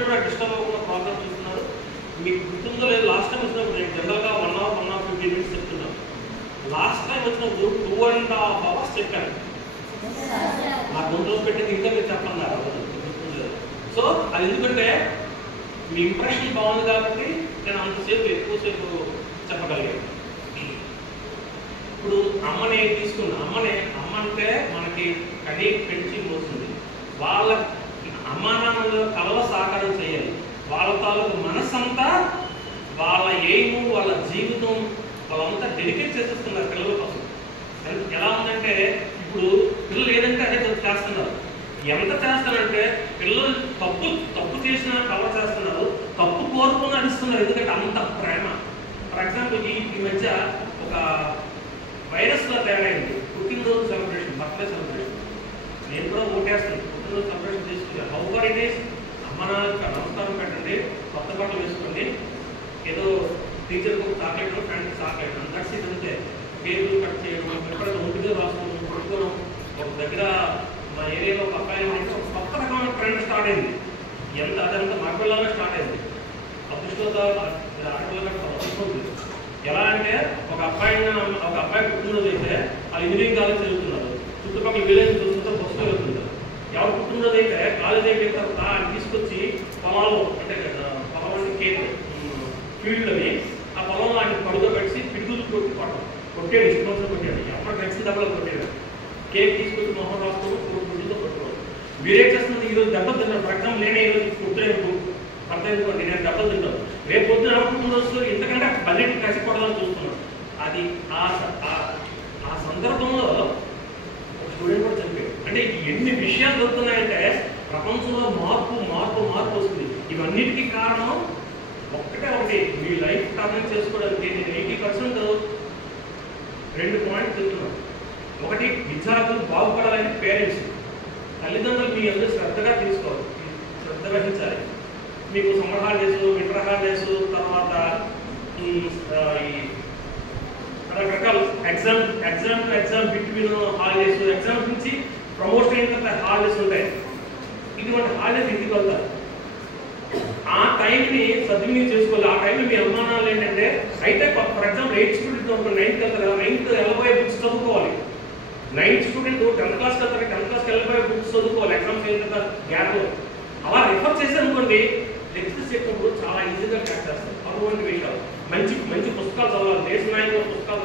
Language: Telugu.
స్టూడెంట్ కూడా డిస్టర్బ్ అవ్వకుండా ప్రోగ్రామ్ చూస్తున్నారు. మీకు గుర్తుందో లేదు, లాస్ట్ టైం వచ్చినప్పుడు నేను జనరల్గా 1 hour 1.5 minutes చెప్తున్నాను. లాస్ట్ టైం వచ్చినప్పుడు 2.5 hours చెప్పాను. నా గొంతులో పెట్టింది ఇంకా మీరు చెప్పన్నారు. సో అది ఎందుకంటే మీ ఇంప్రెషన్ బాగుంది కాబట్టి నేను అంతసేపు ఎక్కువసేపు చెప్పగలిగాను. ఇప్పుడు అమ్మని తీసుకున్నా, అమ్మ అంటే మనకి కడి పెంచి మోస్తుంది. వాళ్ళ అమ్మా నాన్నల కలవ సాకారం చేయాలి. వాళ్ళ తాలూకు మనస్సంతా, వాళ్ళ ఎయిము, వాళ్ళ జీవితం వాళ్ళంతా డెడికేట్ చేసేస్తున్నారు పిల్లల కోసం. ఎలా ఉందంటే ఇప్పుడు పిల్లలు ఏదంటే అదే చేస్తున్నారు. ఎంత చేస్తారంటే పిల్లలు తప్పు చేసినా కవర్ చేస్తున్నారు, తప్పు కోరుకుని నడుస్తున్నారు. ఎందుకంటే అంత ప్రేమ. ఫర్ ఎగ్జాంపుల్ ఈ మధ్య ఒక వైరస్లో తయారైంది పుట్టినరోజు సెలబ్రేషన్, బర్త్డే సెలబ్రేషన్. నేను కూడా ఓటేస్తాను పుట్టినరోజు సెలబ్రేషన్ చేసుకుని హౌ ఫర్ ఇట్ ఈస్. అమ్మ నాన్నకి నమస్కారం పెట్టండి, కొత్త బట్టలు వేసుకోండి, ఏదో టీచర్కి చాక్లెట్, ఫ్రెండ్కి చాక్లెట్, దట్స్ ఇది. అంతే. కేకులు కట్ చేయడం, ఎక్కడైనా ఒంటిగా రాసుకోవడం, కొట్టుకోవడం. ఒక దగ్గర మా ఏరియాలో ఒక అబ్బాయి అంటే ఒక కొత్త రకమైన ట్రెండ్ స్టార్ట్ అయింది. అదంతా మా పిల్లలనే స్టార్ట్ అయింది. అదృష్టంతో ఆడపిల్లగా అదృష్టం. ఎలా అంటే ఒక అబ్బాయి పుట్టినరోజు అయితే ఆ ఇంజనీరింగ్ కాలేజ్ చదువుతున్నారు, చుట్టుపక్కల విలేజ్ చూస్తుంటే బస్సులో వెళ్తున్నారు. ఎవరు పుట్టినరోజు అయితే కాలేజ్ అయిపోయిన తర్వాత ఆయన తీసుకొచ్చి పొలాలు అంటే పొలం అంటే కేక్ ఫీల్డ్ని ఆ పొలంలో ఆయన పడుగో పెట్టి పిడుగులు కొట్టాడు, ఇష్టం కొట్టాడు. ఎప్పుడు నచ్చిన దెబ్బలు కొట్టాడు. కేక్ తీసుకొచ్చి మొహం రాసుకోవడం, పురుగుతో కొట్టుకోవడం. మీరేం చేస్తున్నది ఈరోజు దెబ్బలు తిన్నాను. ఫర్ ఎగ్జాంపుల్ నేనే ఈరోజు పుట్టిన అర్థం చేసుకోండి, నేను దెబ్బలు తింటాను. రేపు పొద్దున పుట్టినరోజు ఇంతకంటే బడ్జెట్ కసిపోవడాలని చూస్తున్నాను. అది ఆ సందర్భంలో ఒక స్టూడెంట్ కూడా చనిపోయాడు. అంటే ఎన్ని విషయాలు దొరుకుతున్నాయంటే ప్రపంచంలో మార్పు వస్తుంది. ఇవన్నిటికీ కారణం ఒకటి మీ లైఫ్ టర్న్ చేసుకోవడానికి నేను 80% 2 పాయింట్స్ చెప్తున్నాను. ఒకటి, విద్యార్థులు బాగుపడాలని పేరెంట్స్, తల్లిదండ్రులు మీ అందరూ శ్రద్ధగా తీసుకోవాలి, శ్రద్ధ వహించాలి. మీకు సమ్మర్ హాలిడేస్, వింటర్ హాలిడేస్, తర్వాత ఈ రకరకాల ఎగ్జామ్ బిట్వీన్ హాలిడేస్, ఎగ్జామ్స్ నుంచి ప్రమోషన్ అయిన తర్వాత హాలిడేస్ ఉంటాయి. ఇటువంటి హాలిడేస్ ఇంటికి వెళ్తారు. ఆ టైంని సద్వినియోగం చేసుకోవాలి. ఆ టైంలో మీ అనుమానాలు ఏంటంటే అయితే for example 8th student 9th వెళ్తారు కదా, 9th వెళ్ళబోయే బుక్స్ చదువుకోవాలి. 9th స్టూడెంట్ 10th క్లాస్కి వెళ్తారు, 10th క్లాస్కి వెళ్ళబోయే బుక్స్ చదువుకోవాలి. ఎగ్జామ్స్ అయిన తర్వాత గ్యాప్లో అలా రిఫర్ చేశారనుకోండి, నెక్స్ట్ చెప్పినప్పుడు చాలా ఈజీగా క్యాచ్ చేస్తారు. అటువంటి విషయాలు మంచి పుస్తకాలు చదవాలి. దేశ నాయకుల పుస్తకాలు